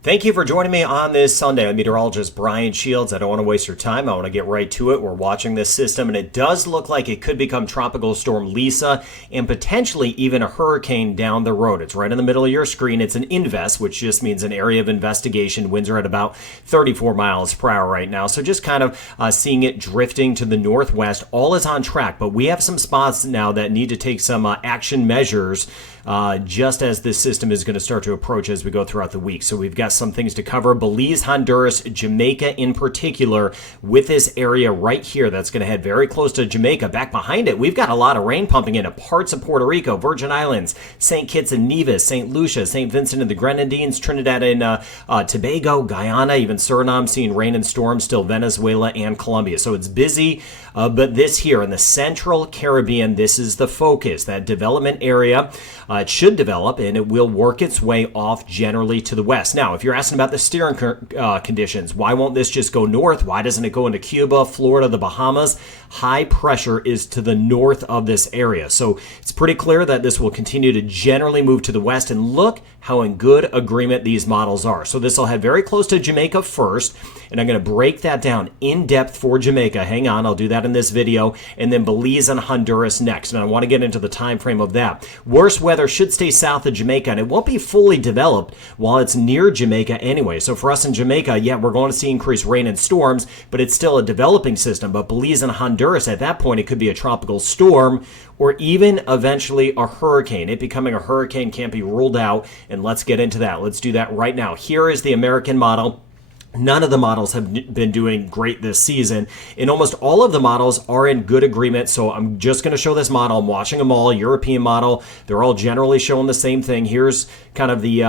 Thank you for joining me on this Sunday. I'm meteorologist Brian Shields. I don't want to waste your time. I want to get right to it. We're watching this system, and it does look like it could become Tropical Storm Lisa and potentially even a hurricane down the road. It's right in the middle of your screen. It's an invest, which just means an area of investigation. Winds are at about 34 miles per hour right now. So just kind of seeing it drifting to the northwest. All is on track, but we have some spots now that need to take some action measures just as this system is going to start to approach as we go throughout the week. So we've got some things to cover. Belize, Honduras, Jamaica in particular, with this area right here that's going to head very close to Jamaica. Back behind it, we've got a lot of rain pumping into parts of Puerto Rico, Virgin Islands, St. Kitts and Nevis, St. Lucia, St. Vincent and the Grenadines, Trinidad and Tobago, Guyana, even Suriname seeing rain and storms, still Venezuela and Colombia. So it's busy, but this here in the Central Caribbean, this is the focus, that development area. It should develop, and it will work its way off generally to the west. Now, if you're asking about the steering conditions, why won't this just go north? Why doesn't it go into Cuba, Florida, the Bahamas? High pressure is to the north of this area. So it's pretty clear that this will continue to generally move to the west, and look how in good agreement these models are. So this will head very close to Jamaica first, and I'm going to break that down in depth for Jamaica. Hang on, I'll do that in this video, and then Belize and Honduras next, and I want to get into the time frame of that. Worst weather should stay south of Jamaica, and it won't be fully developed while it's near Jamaica anyway. So for us in Jamaica, yeah, we're going to see increased rain and storms, but it's still a developing system. But Belize and Honduras, at that point, it could be a tropical storm or even eventually a hurricane. It becoming a hurricane can't be ruled out, and let's get into that. Let's do that right now. Here is the American model. None of the models have been doing great this season, and almost all of the models are in good agreement. So I'm just going to show this model. I'm watching them all. European model, they're all generally showing the same thing. Here's kind of the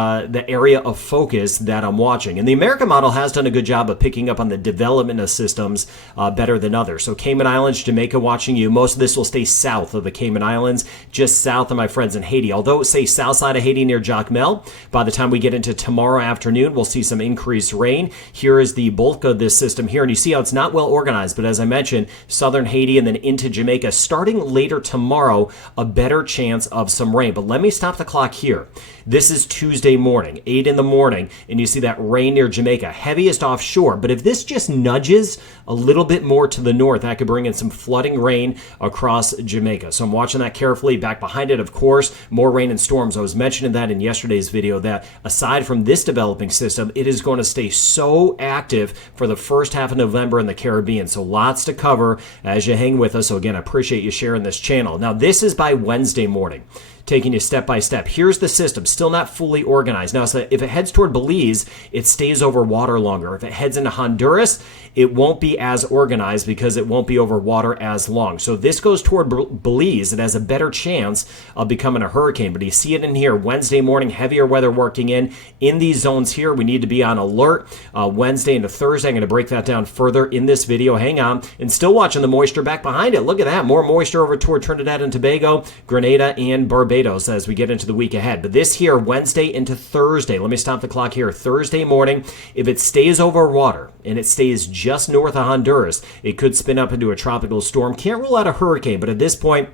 area of focus that I'm watching. And the American model has done a good job of picking up on the development of systems better than others. So Cayman Islands, Jamaica watching you. Most of this will stay south of the Cayman Islands, just south of my friends in Haiti. Although, say, south side of Haiti near Jacmel, by the time we get into tomorrow afternoon, we'll see some increased rain. Here is the bulk of this system here, and you see how it's not well organized, but as I mentioned, southern Haiti and then into Jamaica, starting later tomorrow, a better chance of some rain. But let me stop the clock here. This is Tuesday morning, 8 in the morning, and you see that rain near Jamaica, heaviest offshore. But if this just nudges a little bit more to the north, that could bring in some flooding rain across Jamaica. So I'm watching that carefully. Back behind it, of course, more rain and storms. I was mentioning that in yesterday's video, that aside from this developing system, it is going to stay so active for the first half of November in the Caribbean. So lots to cover as you hang with us. So again, I appreciate you sharing this channel. Now, this is by Wednesday morning, taking you step by step. Here's the system, still not fully organized. Now, so if it heads toward Belize, it stays over water longer. If it heads into Honduras, it won't be as organized because it won't be over water as long. So if this goes toward Belize, it has a better chance of becoming a hurricane. But you see it in here, Wednesday morning, heavier weather working in these zones here. We need to be on alert Wednesday into Thursday. I'm going to break that down further in this video. Hang on. And still watching the moisture back behind it. Look at that. More moisture over toward Trinidad and Tobago, Grenada, and Barbados as we get into the week ahead. But this here, Wednesday into Thursday, let me stop the clock here. Thursday morning, if it stays over water and it stays just north of Honduras, it could spin up into a tropical storm. Can't rule out a hurricane, but at this point,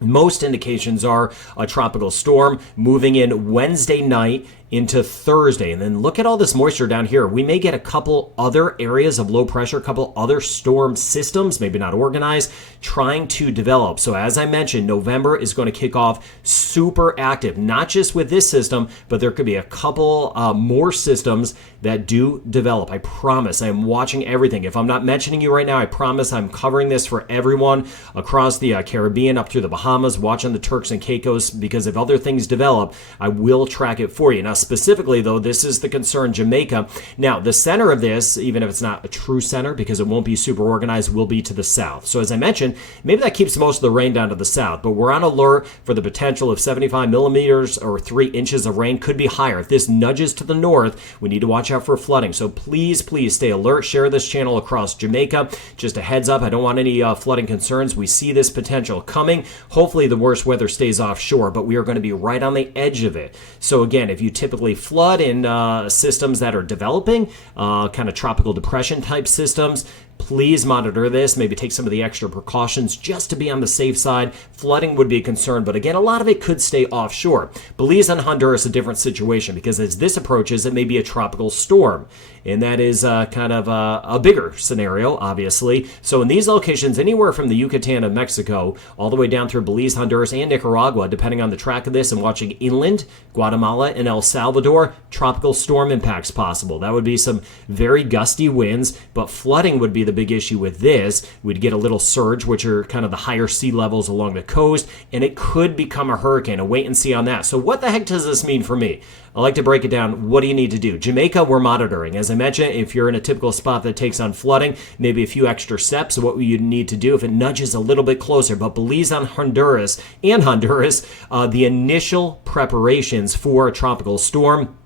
most indications are a tropical storm moving in Wednesday night into Thursday. And then look at all this moisture down here. We may get a couple other areas of low pressure, a couple other storm systems, maybe not organized, trying to develop. So as I mentioned, November is going to kick off super active, not just with this system, but there could be a couple more systems that do develop. I promise. I am watching everything. If I'm not mentioning you right now, I promise I'm covering this for everyone across the Caribbean, up through the Bahamas, watching the Turks and Caicos, because if other things develop, I will track it for you. Now, specifically, though, this is the concern, Jamaica. Now, the center of this, even if it's not a true center because it won't be super organized, will be to the south. So as I mentioned, maybe that keeps most of the rain down to the south, but we're on alert for the potential of 75 millimeters or 3 inches of rain. Could be higher. If this nudges to the north, we need to watch out for flooding. So please, please stay alert. Share this channel across Jamaica. Just a heads up, I don't want any flooding concerns. We see this potential coming. Hopefully the worst weather stays offshore, but we are going to be right on the edge of it. So again, if you typically flood in systems that are developing, kind of tropical depression type systems, Please monitor this, maybe take some of the extra precautions just to be on the safe side. Flooding would be a concern, but again, a lot of it could stay offshore. Belize and Honduras, a different situation, because as this approaches, it may be a tropical storm. And that is kind of a bigger scenario, obviously. So in these locations, anywhere from the Yucatan of Mexico, all the way down through Belize, Honduras, and Nicaragua, depending on the track of this and watching inland, Guatemala and El Salvador, tropical storm impacts possible. That would be some very gusty winds, but flooding would be the big issue with this. We'd get a little surge, which are kind of the higher sea levels along the coast, and it could become a hurricane. A wait and see on that. So what the heck does this mean for me? I like to break it down. What do you need to do? Jamaica, we're monitoring. As I mentioned, if you're in a typical spot that takes on flooding, maybe a few extra steps of what you need to do if it nudges a little bit closer. But Belize on Honduras, the initial preparations for a tropical storm,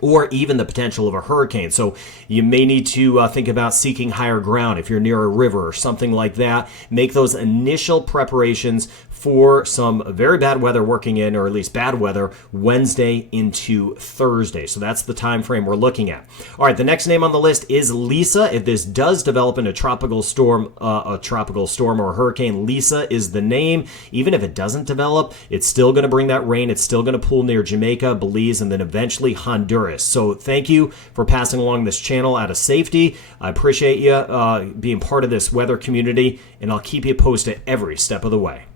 or even the potential of a hurricane. So you may need to think about seeking higher ground if you're near a river or something like that. Make those initial preparations for some very bad weather working in, or at least bad weather, Wednesday into Thursday. So that's the time frame we're looking at. All right, the next name on the list is Lisa. If this does develop into a tropical storm or hurricane, Lisa is the name. Even if it doesn't develop, it's still going to bring that rain. It's still going to pull near Jamaica, Belize, and then eventually Honduras. So thank you for passing along this channel out of safety. I appreciate you being part of this weather community, and I'll keep you posted every step of the way.